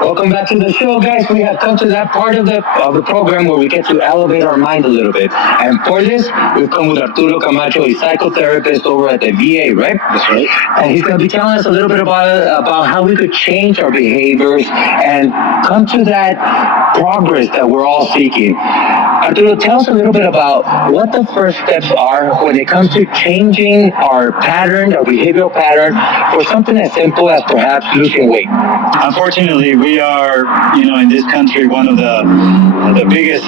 Welcome back to the show, guys. We have come to that part of the program where we get to elevate our mind a little bit. And for this, we've come with Arturo Camacho, a psychotherapist over at the VA, right? That's right. And he's going to be telling us a little bit about how we could change our behaviors and come to that progress that we're all seeking. Arturo, tell us a little bit about what the first steps are when it comes to changing our pattern, our behavioral pattern, for something as simple as perhaps losing weight. Unfortunately, we are, in this country, one of the biggest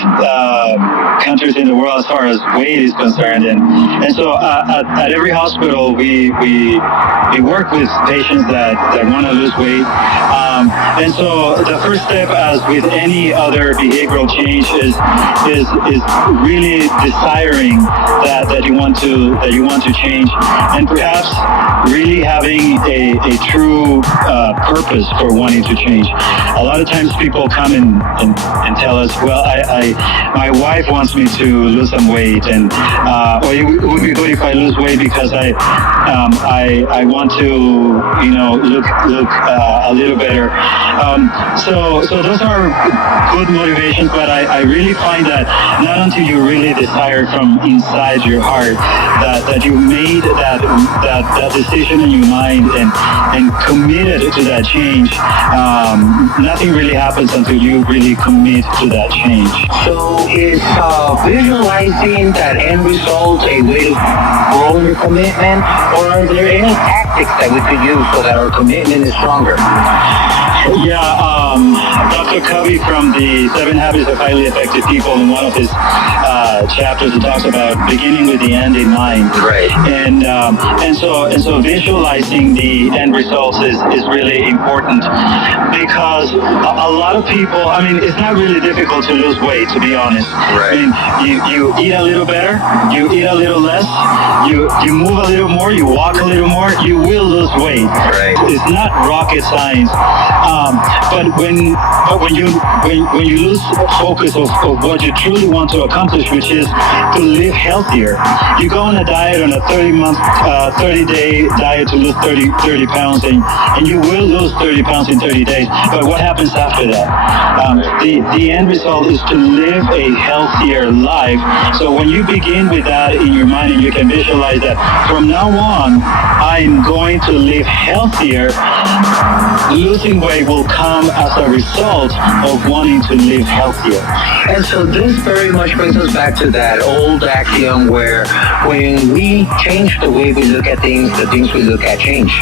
countries in the world as far as weight is concerned, and so at every hospital we work with patients that want to lose weight, and so the first step, as with any other behavioral change, is really desiring that you want to change, and perhaps really having a true purpose for wanting to change. A lot of times people come and tell us, well, my wife wants me to lose some weight, and or it would be good if I lose weight because I want to look a little better. So those are good motivations, but I really find that not until you really desire from inside your heart that you made that decision in your mind and committed to that change, nothing really happens until you really commit to that change. So is visualizing that end result a way to grow your commitment, or are there any tactics that we could use so that our commitment is stronger? Yeah, Dr. Covey from the 7 Habits of Highly Effective People, in one of his chapters, he talks about beginning with the end in mind. Right. And so visualizing the end results is really important, because a lot of people, it's not really difficult to lose weight, to be honest. Right. You eat a little better, you eat a little less, you move a little more, you walk a little more, you will lose weight. Right. It's not rocket science. But when you lose focus of what you truly want to accomplish, which is to live healthier, you go on a diet, on a 30-day diet to lose 30 pounds, and you will lose 30 pounds in 30 days. But what happens after that? The end result is to live a healthier life. So when you begin with that in your mind, and you can visualize that from now on, I'm going to live healthier, losing weight will come as a result of wanting to live healthier. And so this very much brings us back to that old axiom where when we change the way we look at things, the things we look at change.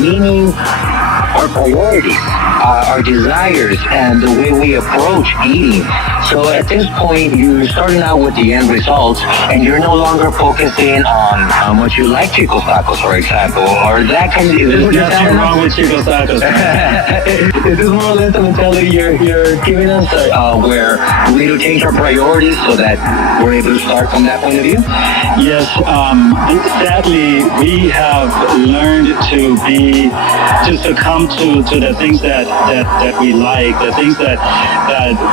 Meaning our priorities, our desires, and the way we approach eating. So at this point, you're starting out with the end results, and you're no longer focusing on how much you like Chico's tacos, for example, or that kind of. There's nothing wrong with Chico's tacos. Is this more or less the mentality you're giving us, where we need to change our priorities so that we're able to start from that point of view? Yes. Sadly, we have learned to succumb to the things that we like, the things that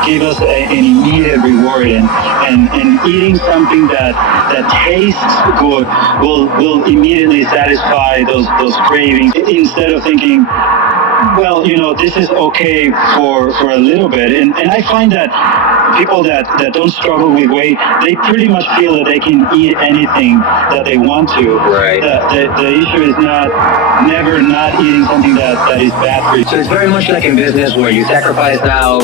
give us an immediate reward, and eating something that tastes good will immediately satisfy those cravings, instead of thinking, well, this is okay for a little bit. And I find that people that don't struggle with weight, they pretty much feel that they can eat anything that they want to. Right. The issue is never not eating something that is bad for you. So it's very much like in business where you sacrifice now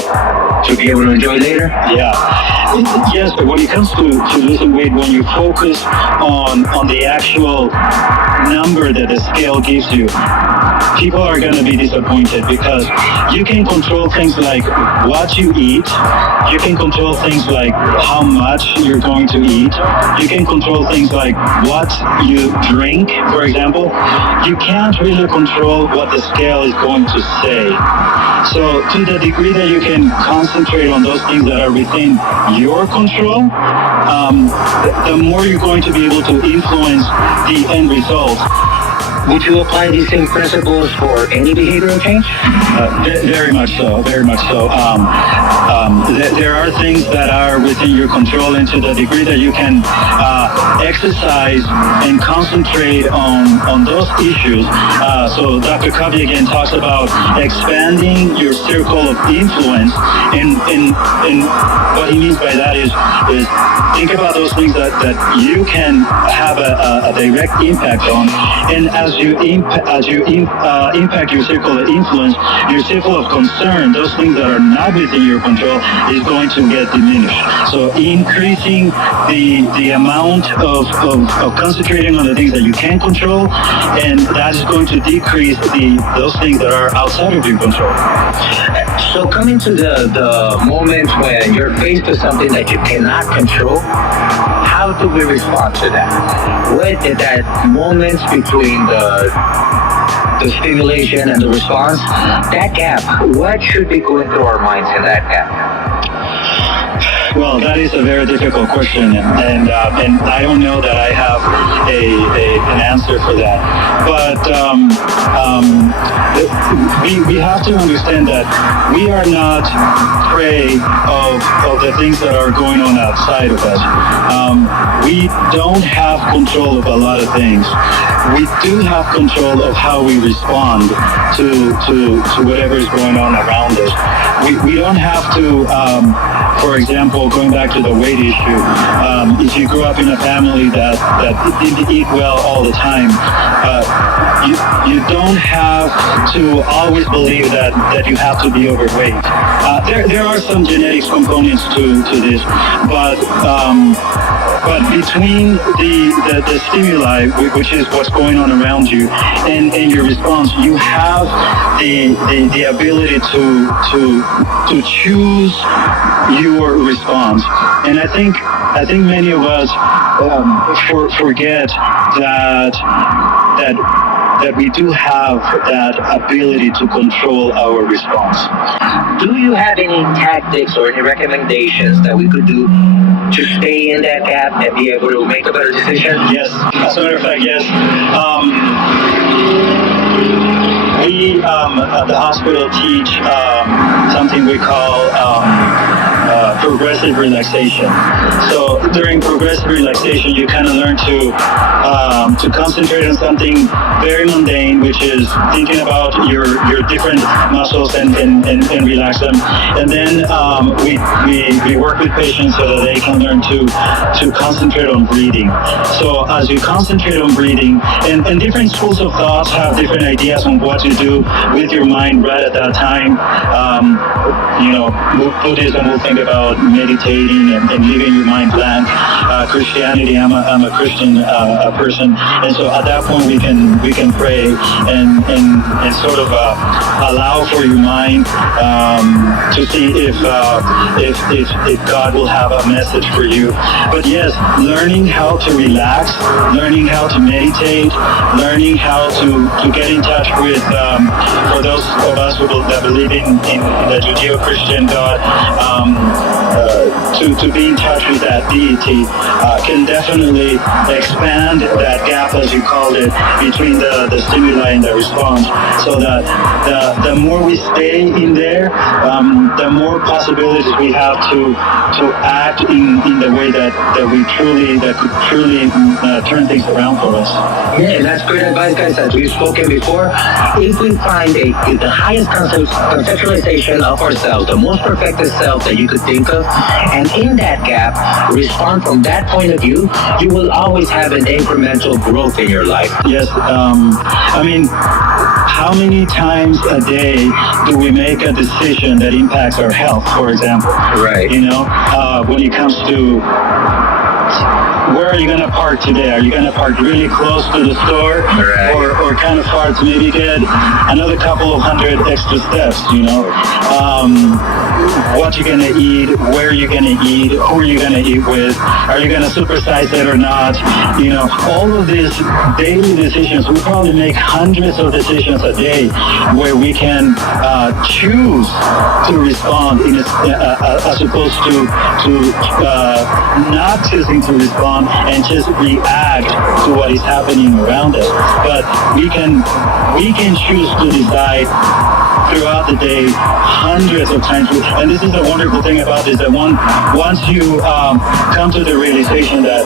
to be able to enjoy later? Yeah. Yes, but when it comes to losing weight, when you focus on the actual number that the scale gives you, people are going to be disappointed, because you can control things like what you eat, you can control things like how much you're going to eat, you can control things like what you drink, for example. You can't really control what the scale is going to say. So to the degree that you can concentrate on those things that are within your control, the more you're going to be able to influence the end result. Would you apply these same principles for any behavioral change? Very much so. Very much so. There are things that are within your control, and to the degree that you can exercise and concentrate on those issues. So Dr. Covey again talks about expanding your circle of influence, and what he means by that is think about those things that you can have a direct impact on, and as you impact your circle of influence, your circle of concern, those things that are not within your control, is going to get diminished. So increasing the amount of concentrating on the things that you can control, and that is going to decrease those things that are outside of your control. So coming to the moment when you're faced with something that you cannot control, how do we respond to that? What is that moment between the stimulation and the response? That gap, what should be going through our minds in that gap? Well, that is a very difficult question, and I don't know that I have an answer for that. But we have to understand that we are not prey of the things that are going on outside of us. We don't have control of a lot of things. We do have control of how we respond to whatever is going on around us. We don't have to, for example, going back to the weight issue, if you grew up in a family that didn't eat well all the time, you don't have to always believe that you have to be overweight. There are some genetics components to this, but between the stimuli, which is what's going on around you, and your response, you have the ability to choose your response. And I think many of us forget that we do have that ability to control our response. Do you have any tactics or any recommendations that we could do to stay in that gap and be able to make a better decision? Yes, as a matter of fact, yes. We at the hospital teach something we call progressive relaxation. So during progressive relaxation, you kind of learn to concentrate on something very mundane, which is thinking about your different muscles and relax them. And then we work with patients so that they can learn to concentrate on breathing. So as you concentrate on breathing, and different schools of thoughts have different ideas on what to do with your mind right at that time. Buddhism will think about meditating and leaving your mind blank. Christianity, I'm a Christian person, and so at that point we can pray and sort of allow for your mind to see if God will have a message for you. But yes, learning how to relax, learning how to meditate, learning how to get in touch with, for those of us who believe in the Judeo-Christian God, to be in touch with that deity can definitely expand that gap, as you called it, between the stimuli and the response, so that the more we stay in there, the more possibilities we have to act in the way that could truly turn things around for us. Yeah, and that's great advice, guys. As we've spoken before, if we find the highest conceptualization of ourselves, the most perfected self that you could think of, and in that gap, respond from that point of view, you will always have an incremental growth in your life. Yes, how many times a day do we make a decision that impacts our health, for example? Right. When it comes to where are you going to park today? Are you going to park really close to the store, right, or kind of far to maybe get another couple of hundred extra steps, what you're going to eat, where you're going to eat, who are you going to eat with, are you going to supersize it or not? All of these daily decisions, we probably make hundreds of decisions a day where we can choose to respond as opposed to not choosing to respond on and just react to what is happening around us. But we can choose to decide throughout the day hundreds of times. And this is the wonderful thing about this, that once you come to the realization that,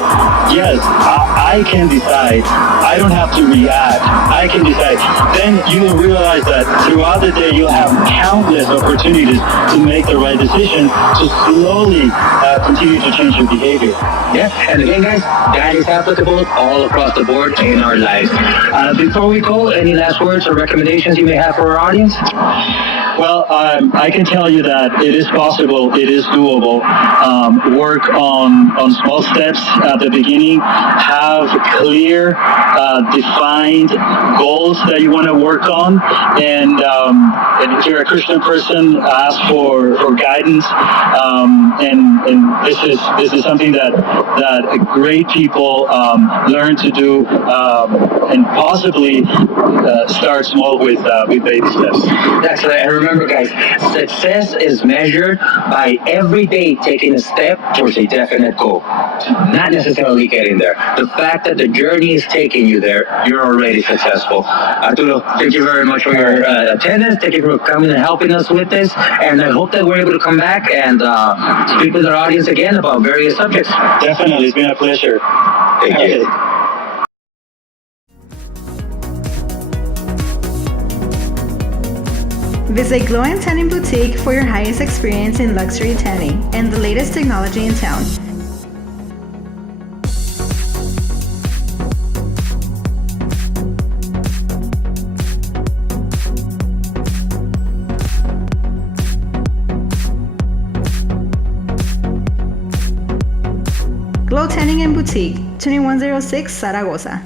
yes, I can decide, I don't have to react, I can decide, then you will realize that throughout the day you'll have countless opportunities to make the right decision to slowly continue to change your behavior. Yeah, and again, guys, that is applicable all across the board in our lives. Before we go, any last words or recommendations you may have for our audience? Well, I can tell you that it is possible, it is doable. Work on small steps at the beginning. Have clear, defined goals that you want to work on. And if you're a Christian person, ask for guidance. And this is something that great people learn to do, and possibly start small with baby steps. That's right. And remember, guys, success is measured by every day taking a step towards a definite goal, not necessarily getting there. The fact that the journey is taking you there, you're already successful. Arturo, thank you very much for your attendance. Thank you for coming and helping us with this. And I hope that we're able to come back and speak with our audience again about various subjects. Definitely. It's been a pleasure. Thank you. Visit Glow and Tanning Boutique for your highest experience in luxury tanning and the latest technology in town. Glow Tanning and Boutique, 2106 Zaragoza.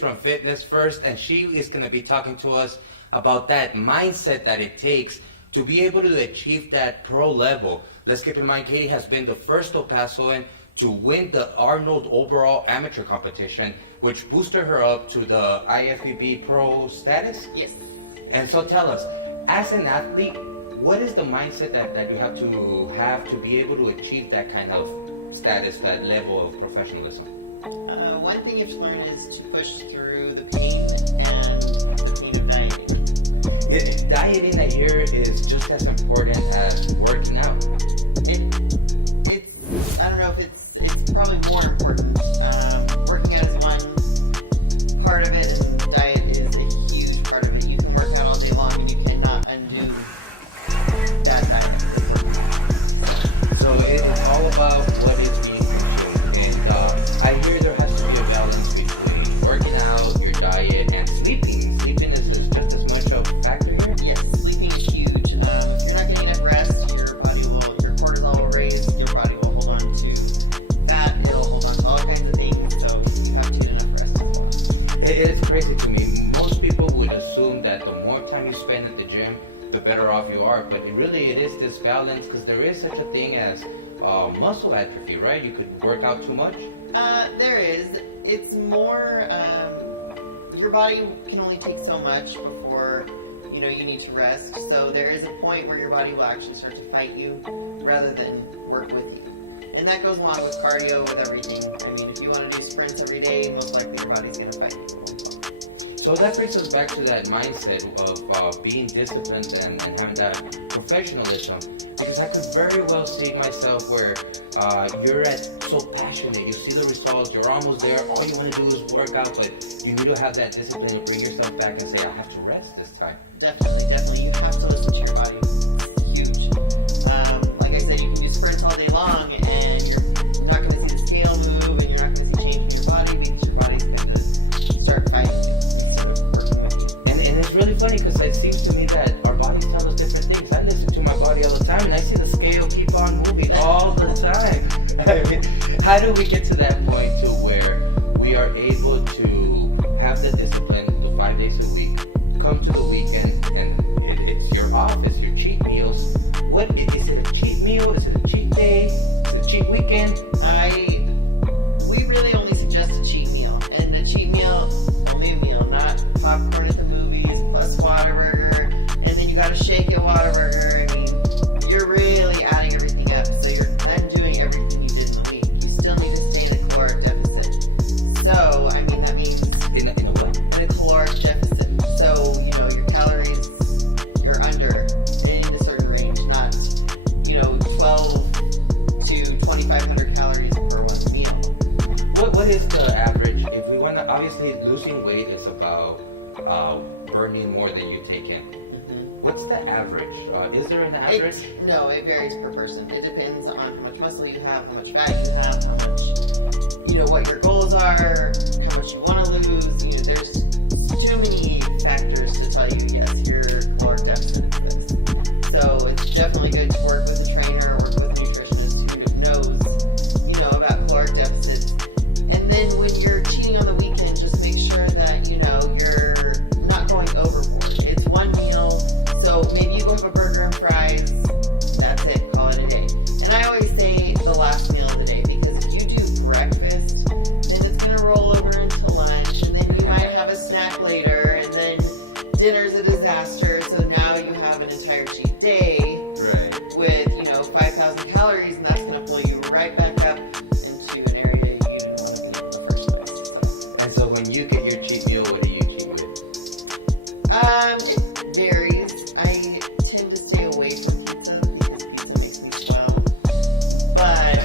From Fitness First, and she is going to be talking to us about that mindset that it takes to be able to achieve that pro level. Let's keep in mind, Katie has been the first El Pasoan to win the Arnold overall amateur competition, which boosted her up to the IFBB pro status. Yes. And so tell us, as an athlete, what is the mindset that you have to be able to achieve that kind of status, that level of professionalism? One thing you have to learn is to push through the pain and the pain of dieting. Dieting, I hear, is just as important as working out. It's I don't know if it's probably more important. Working out is one part of it, and diet is a huge part of it. You can work out all day long, and you cannot undo that diet. So it's all about what is being consumed, and I hear there has to be a balance between working out, your diet, and sleeping. Sleepiness is just as much a factor here. Yes, sleeping is huge. If you're not getting enough rest, your cortisol will raise, your body will hold on to fat, it'll hold on to all kinds of things, so you have to get enough rest as well. It's crazy to me. Most people would assume that the more time you spend at the gym, the better off you are, but it is this balance, because there is such a thing as muscle atrophy, right? You could work out too much. There is. It's more, your body can only take so much before, you need to rest. So there is a point where your body will actually start to fight you rather than work with you. And that goes along with cardio, with everything. I mean, if you want to do sprints every day, most likely your body's going to fight you. So that brings us back to that mindset of being disciplined and having that professionalism. Because I could very well see myself where you're so passionate, you see the results, you're almost there, all you want to do is work out, but you need to have that discipline and bring yourself back and say, I have to rest this time. Definitely. You have to listen to your body. It's huge. all day long, and you're not going to see the scale move, and you're not going to see change in your body because your body's going to start fighting you instead of working with you. And it's really funny because it seems to me that our bodies tell us different things. I listen to my body all the time, and I see the scale keep on moving all the time. I mean, how do we get to that point to where we are able to have the discipline, the 5 days a week, come to the weekend, and it's your off, it's your cheat meals? What is it? A cheat meal? Is it a cheat day? Is it a cheat weekend? We really only suggest a cheat meal, and a cheat meal, only a meal, not popcorn at the movies plus Whataburger, and then you gotta shake it Whataburger. I mean, you're really adding everything up, so you're undoing everything you did in the week. You still need to stay in a caloric deficit. So, I mean, that means In a what? in a caloric deficit. So, you know, your calories are under in a certain range, not, you know, 12 to 2,500 calories per one meal. What is the average? If we want to, obviously losing weight is about burning more than you take in. What's the average? Is there an average? No, it varies per person. It depends on how much muscle you have, how much fat you have, how much, you know, what your goals are, how much you want to lose. You know, there's too many factors to tell you, yes, your caloric deficit is this. So it's definitely good to work with a trainer, work with a nutritionist who knows, you know, about caloric deficits. And then when you're cheating on the weekend, just make sure that, you know, you're not going overboard. It's one meal, so maybe you go have a burger and fries, that's it, call it a day. And I always say the last meal of the day, because if you do breakfast, then it's going to roll over into lunch, and then you might have a snack later, and then dinner's a disaster, so now you have an entire cheat day with, you know, 5,000 calories, and that's going to pull you right back up into an area you didn't want to be in the first place. And so when you get your cheat meal, what do you cheat with? It varies. I tend to stay away from pizza because pizza makes me swell. But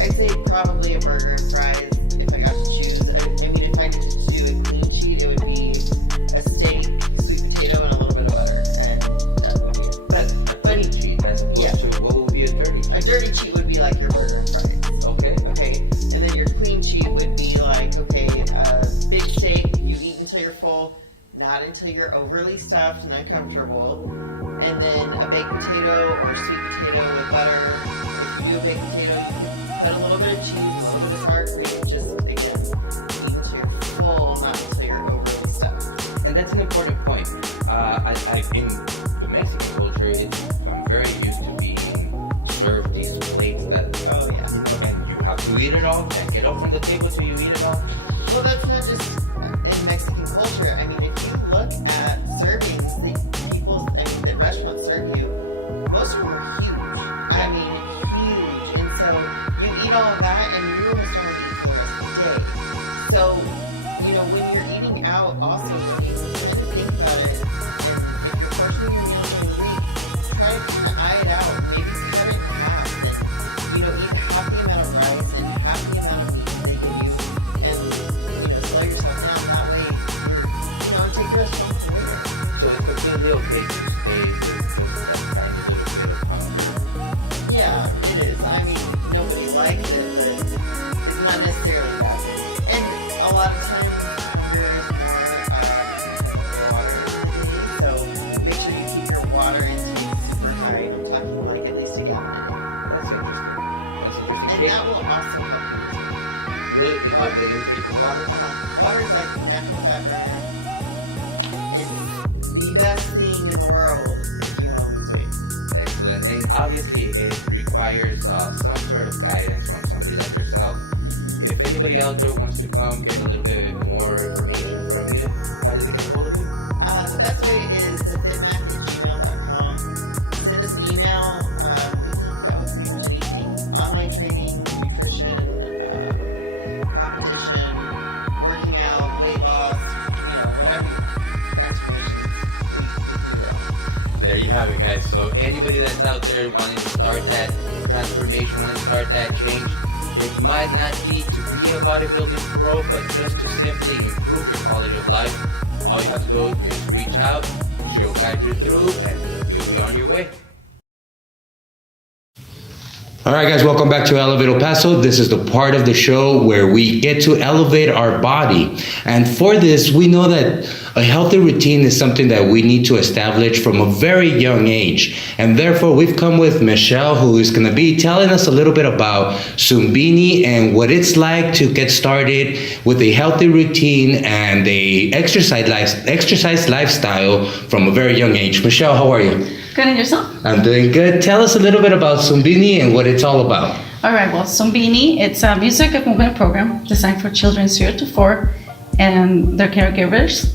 I'd say probably a burger and fries if I got to choose. I mean, if I could do a clean cheat, it would be a steak, sweet potato, and a little bit of butter, and that would be it. But a clean cheat as opposed to what would be a dirty cheat? A dirty cheat would be like your burger and fries. Okay. Okay, and then your clean cheat would be like, okay, a big steak, you eat until you're full, not until you're overly stuffed and uncomfortable, and then a baked potato or sweet potato with butter. If you do a baked potato, you can put a little bit of cheese, a little bit of sour cream, just again, eat until you're full, not until you're overly stuffed. And that's an important point. In the Mexican culture, I'm very used to being served these plates that, Oh yeah. and you have to eat it all, can't get up from the table till you eat it all. Well, that's not just in Mexican culture. I mean, if you look at servings, the restaurants serve you, most of them are huge. I mean, huge. And so you eat all of that, and you almost don't want to eat for the rest of the day. So, you know, when you're eating out, also, you need to think about it. And if you're portioning your meal in a week, try to kind of eye it out. Maybe cut it in half, and, you know, eat half the amount of rice and half the amount of meat they give you, and, you know, slow yourself down. That way, you're, you know, take your responsibility. So it's completely okay to stay with that tiny little bit of hunger. Yeah, it is. I mean, nobody likes it, but it's not necessarily that. And a lot of times, hunger is more water intake, so make sure you keep your water intake super high. I'm talking like at least a gallon a day. That's interesting. That's interesting. And that will also help you. Really, you have the intake of water? Water is like natural fat burner. It's the best thing in the world if you want to lose weight. Excellent. And obviously, it requires some sort of guidance from somebody like yourself. If anybody out there wants to come get a little bit more information from you, how do they get a hold of you? The best way is to fitmac@gmail.com. Send us an email. We can help you out with pretty much anything. Online training, nutrition, competition, working out, weight loss, you know, whatever transformation you do. There you have it, guys. So anybody that's out there wanting to start that transformation, wanting to start that change, it might not be to be a bodybuilding pro, but just to simply improve your quality of life. All you have to do is reach out, she'll guide you through, and you'll be on your way. All right, guys, welcome back to Elevate El Paso. This is the part of the show where we get to elevate our body. And for this, we know that a healthy routine is something that we need to establish from a very young age. And therefore, we've come with Michelle, who is going to be telling us a little bit about Zumbini and what it's like to get started with a healthy routine and a exercise lifestyle from a very young age. Michelle, how are you? Good, and yourself? I'm doing good. Tell us a little bit about Zumbini and what it's all about. All right, well, Zumbini, it's a music and movement program designed for children 0 to 4 and their caregivers.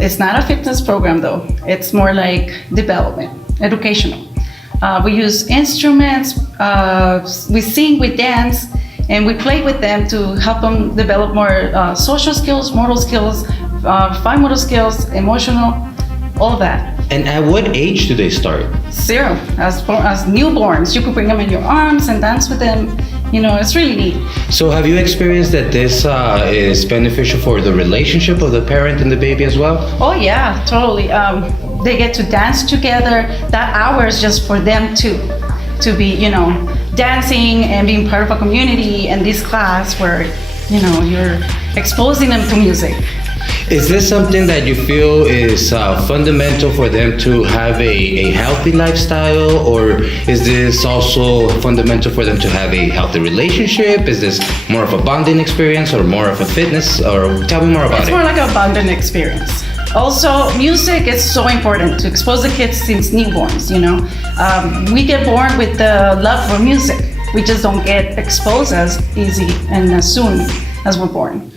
It's not a fitness program, though. It's more like development, educational. We use instruments, we sing, we dance, and we play with them to help them develop more social skills, motor skills, fine motor skills, emotional, all that. And at what age do they start? 0, as newborns. You could bring them in your arms and dance with them. You know, it's really neat. So have you experienced that this is beneficial for the relationship of the parent and the baby as well? Oh yeah, totally. They get to dance together. That hour is just for them to be, you know, dancing and being part of a community. And this class where, you know, you're exposing them to music. Is this something that you feel is fundamental for them to have a healthy lifestyle, or is this also fundamental for them to have a healthy relationship? Is this more of a bonding experience or more of a fitness? Or tell me more about it. It's more like a bonding experience. Also, music is so important to expose the kids since newborns, you know. We get born with the love for music. We just don't get exposed as easy and as soon as we're born.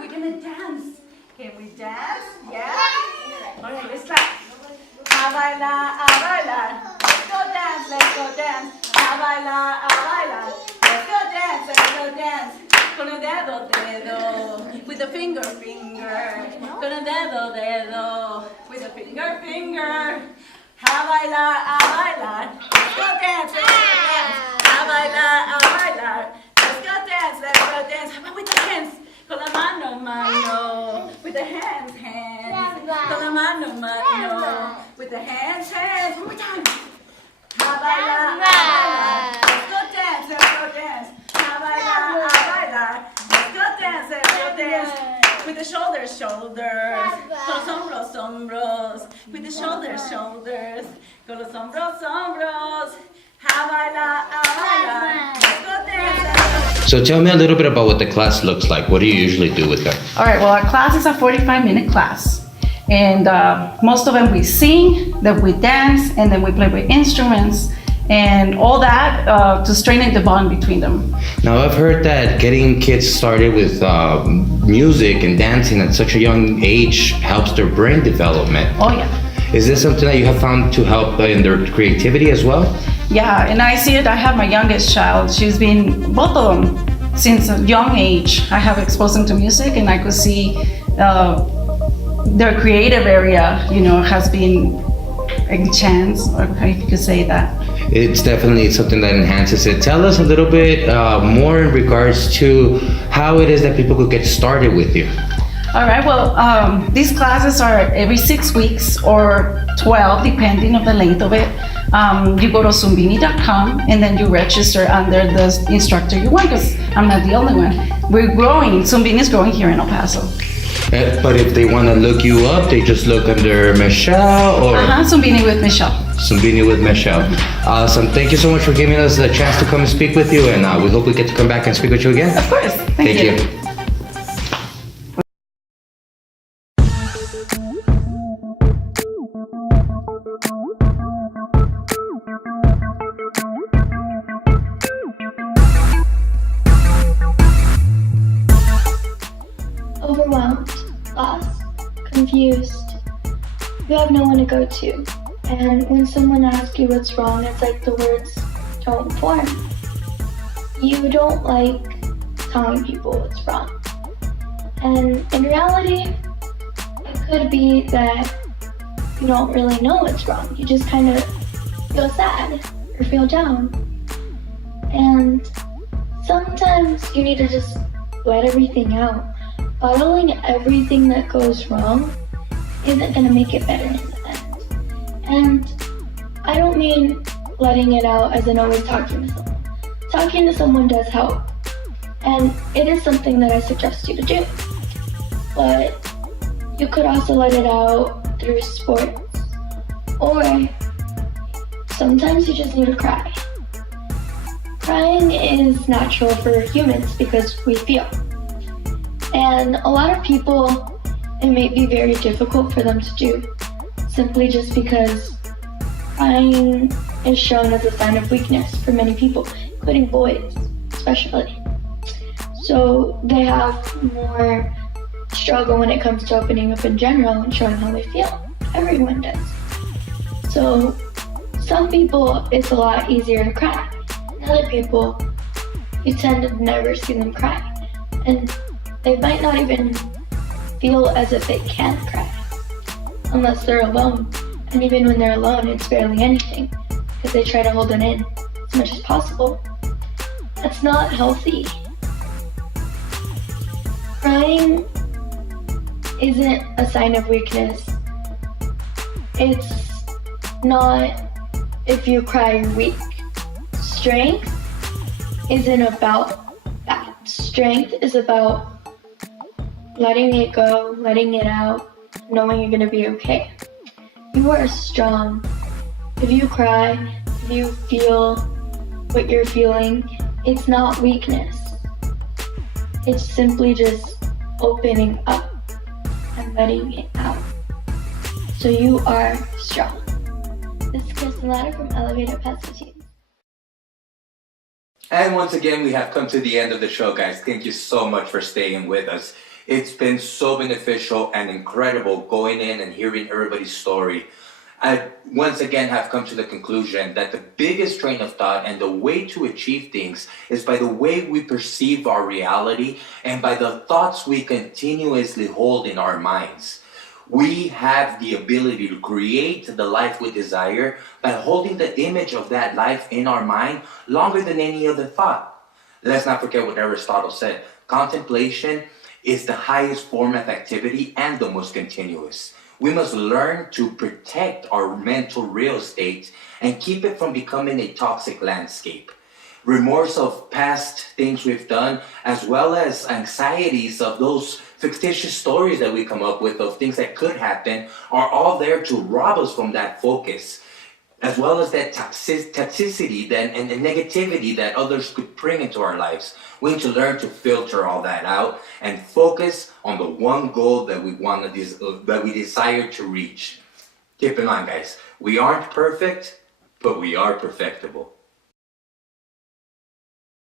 We're gonna dance. Can we dance? Yeah? Alright, let's try. A bailar, a bailar. Let's go dance, let's go dance. A bailar, a bailar. Let's go dance, let's go dance. Con el dedo, dedo. With the finger, finger. Con el dedo, dedo. With the finger, finger. A bailar, a bailar. Let's go dance, let's go dance. A bailar, a bailar. Let's go dance, let's go dance. How about with the hands? Con la mano, mano, with the hands, hands. Con la mano, mano, with the hands, hands. One more time. A bailar, a bailar. Let's go dance, let's go dance. A bailar, a bailar. Let's go dance, let's go dance. With the shoulders, shoulders. Con los hombros, hombros. With the shoulders, shoulders. Con los hombros, hombros. A bailar, a bailar. Let's go dance, let's go dance. So tell me a little bit about what the class looks like. What do you usually do with them? All right, well, our class is a 45-minute class. And most of them we sing, then we dance, and then we play with instruments and all that to strengthen the bond between them. Now, I've heard that getting kids started with music and dancing at such a young age helps their brain development. Oh, yeah. Is this something that you have found to help in their creativity as well? Yeah, and I see it. I have my youngest child. She's been, both of them, since a young age. I have exposed them to music, and I could see their creative area, you know, has been enhanced, or if you could say that. It's definitely something that enhances it. Tell us a little bit more in regards to how it is that people could get started with you. All right, well, these classes are every 6 weeks or 12, depending on the length of it. You go to Zumbini.com and then you register under the instructor you want, because I'm not the only one. We're growing. Zumbini is growing here in El Paso. But if they want to look you up, they just look under Michelle or... Zumbini with Michelle. Zumbini with Michelle. Awesome. Thank you so much for giving us the chance to come and speak with you, and we hope we get to come back and speak with you again. Of course. Thank you. Overwhelmed, lost, confused. You have no one to go to. And when someone asks you what's wrong, it's like the words don't form. You don't like telling people what's wrong. And in reality, it could be that you don't really know what's wrong. You just kind of feel sad or feel down. And sometimes you need to just let everything out. Bottling everything that goes wrong isn't going to make it better in the end. And I don't mean letting it out as in always talking to someone. Talking to someone does help. And it is something that I suggest you to do. But you could also let it out through sports. Or sometimes you just need to cry. Crying is natural for humans because we feel. And a lot of people, it may be very difficult for them to do, simply just because crying is shown as a sign of weakness for many people, including boys, especially. So they have more struggle when it comes to opening up in general and showing how they feel. Everyone does. So some people, it's a lot easier to cry. And other people, you tend to never see them cry. And they might not even feel as if they can cry unless they're alone. And even when they're alone, it's barely anything because they try to hold it in as much as possible. That's not healthy. Crying isn't a sign of weakness. It's not if you cry you're weak. Strength isn't about that. Strength is about letting it go, letting it out, knowing you're gonna be okay. You are strong. If you cry, if you feel what you're feeling, it's not weakness. It's simply just opening up and letting it out. So you are strong. This is Kersten Lara from Elevated Paso Team. And once again, we have come to the end of the show, guys. Thank you so much for staying with us. It's been so beneficial and incredible going in and hearing everybody's story. I once again have come to the conclusion that the biggest train of thought and the way to achieve things is by the way we perceive our reality and by the thoughts we continuously hold in our minds. We have the ability to create the life we desire by holding the image of that life in our mind longer than any other thought. Let's not forget what Aristotle said. Contemplation is the highest form of activity and the most continuous. We must learn to protect our mental real estate and keep it from becoming a toxic landscape. Remorse of past things we've done, as well as anxieties of those fictitious stories that we come up with of things that could happen, are all there to rob us from that focus, as well as that toxicity and the negativity that others could bring into our lives. We need to learn to filter all that out and focus on the one goal that we desire to reach. Keep in mind, guys, we aren't perfect, but we are perfectible.